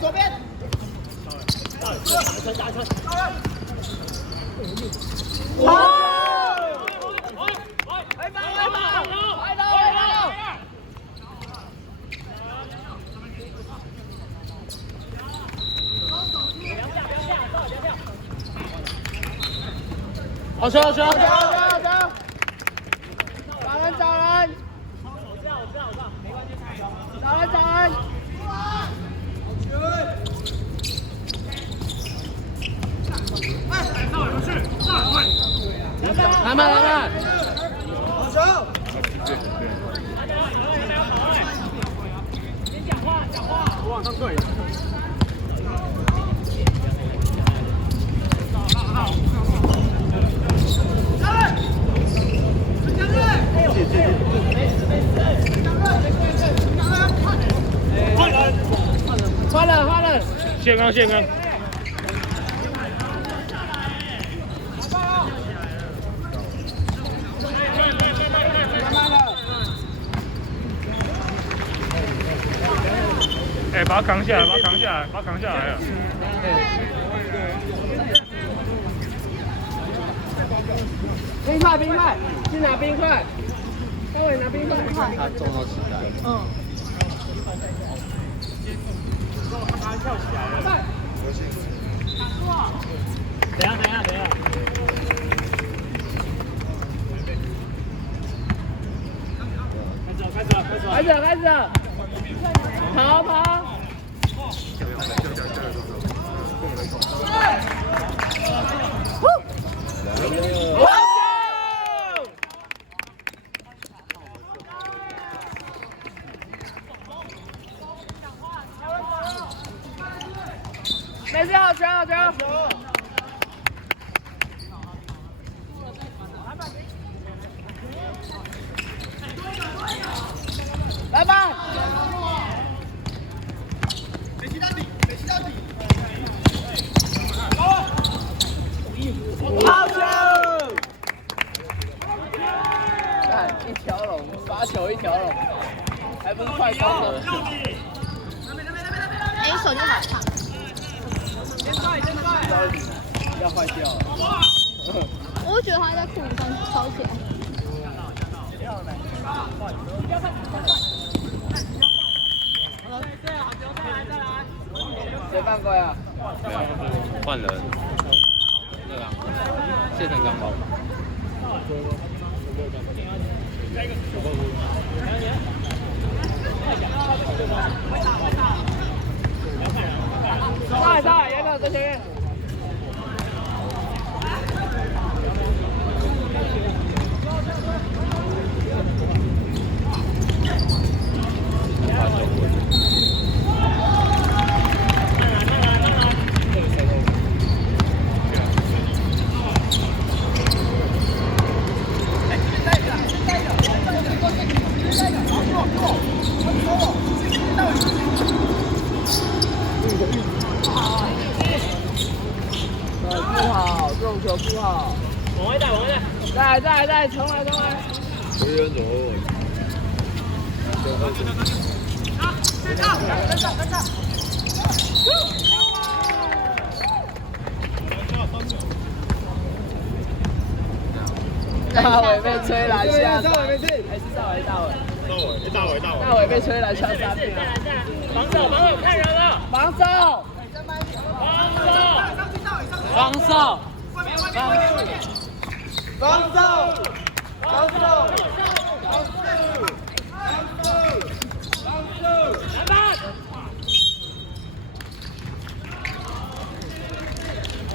左边。好球！找人！来嘛！好球！先讲话，我往上退。换人！谢刚。把他扛下来了。冰块，去拿冰块。稍微拿冰块。他中到膝盖。他跳起来了。等一下。开始。跑！没事，好球！来吧！北齐到底！好球！看一条龙，罚球一条龙，还不是快攻的。哎，手就好烫。先拽，要坏掉了。我觉得他在裤子上抄起来。谁犯规啊？没有，换人。那个谢成刚跑。上，严哥在前面。球不好，往回带，再，重来。回人走。大伟被吹篮下，还是大伟被吹篮下3秒。防守，看人了，防守。篮板！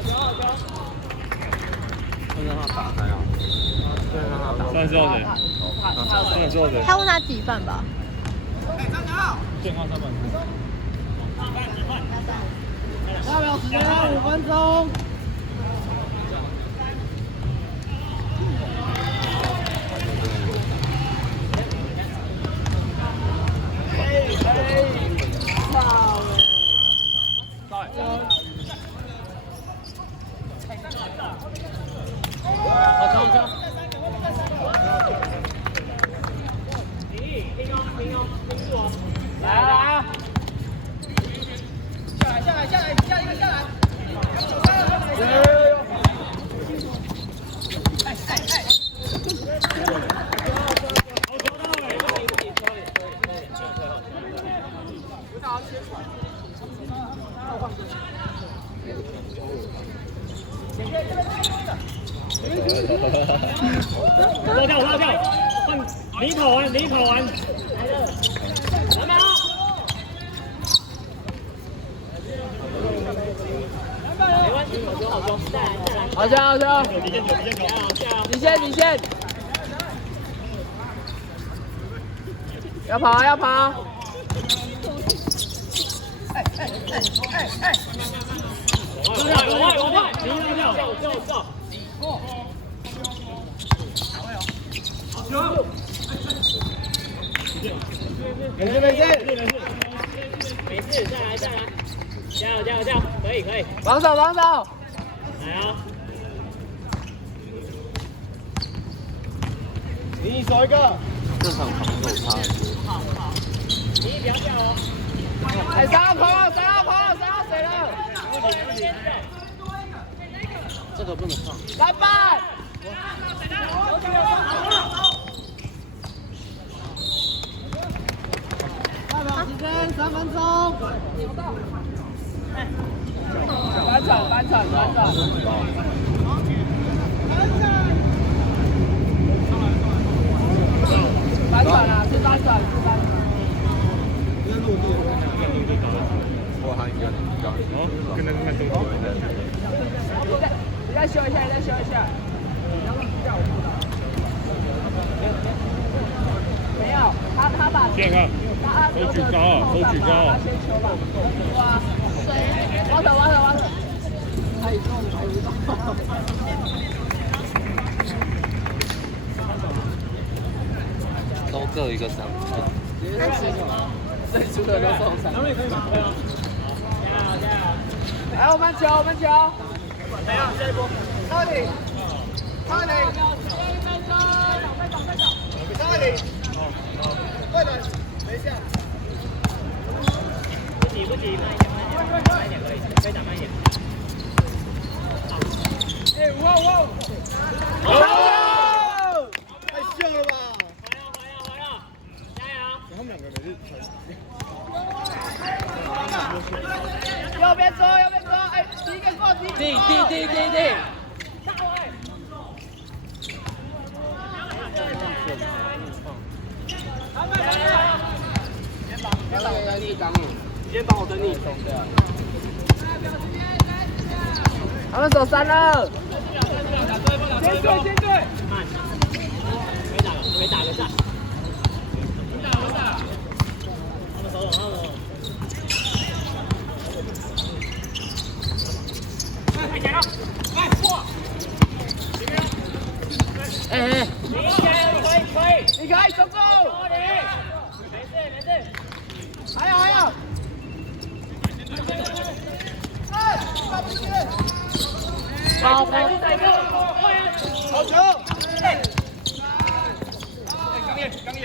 好球！不能让他打开啊！不能让他打。算之后谁？他问他几分吧？健康3分。下秒时间5分钟。来啊！下来，下一个下来。拉掉，换你跑完，来吧！没关系，好球，再来，好球！你先，要跑！往外，你掉，没事，再来，加油，可以，防守，来啊！你守一个，正常防守差。你不要掉哦！哎，3号谁了？这个不能放。篮板！时间3分钟。翻转。翻转啦，是翻转。我还应该。跟那个看动作。你再修一下。没有，他把。健康。手举高。他先球吧。哇，水。挖手。还有都各一个3分。最输的都受伤。加油！来，我们球。来啊，下一波。到底。快点！等一下。不急，慢一点可以，可以打慢一点。5号！太秀了吧！还要，加油！他们2个每次右边走，哎，第一个过，地。先帮我等你。他们走3了。先对。慢，没打个战。他们手。快点了，快过！哎，可以，你可以走够。没事。还有。好球！刚烈。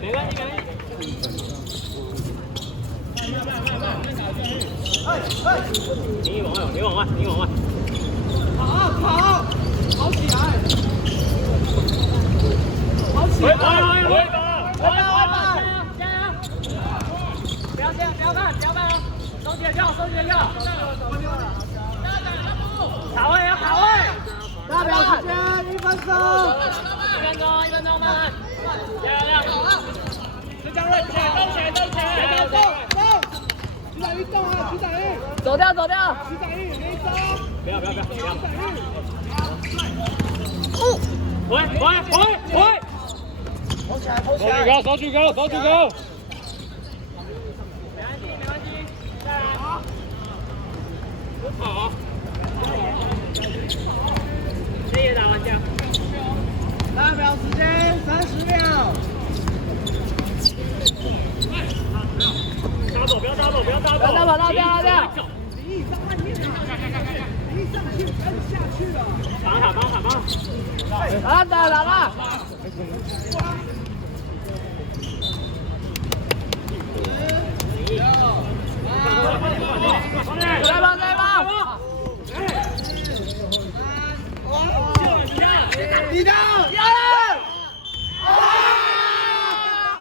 没关系。你往外。跑起来！回跑！加油！不要慢哦，收起来跳。卡位！大表时间1分钟。1分钟，慢。加油！就这样run起来，动起来！徐展玉动啊！走掉！徐展玉没走。不要！回！手举高！没关系，再来。不跑。这也打完架。大表时间30秒。不要打走！不要掉！打打打了。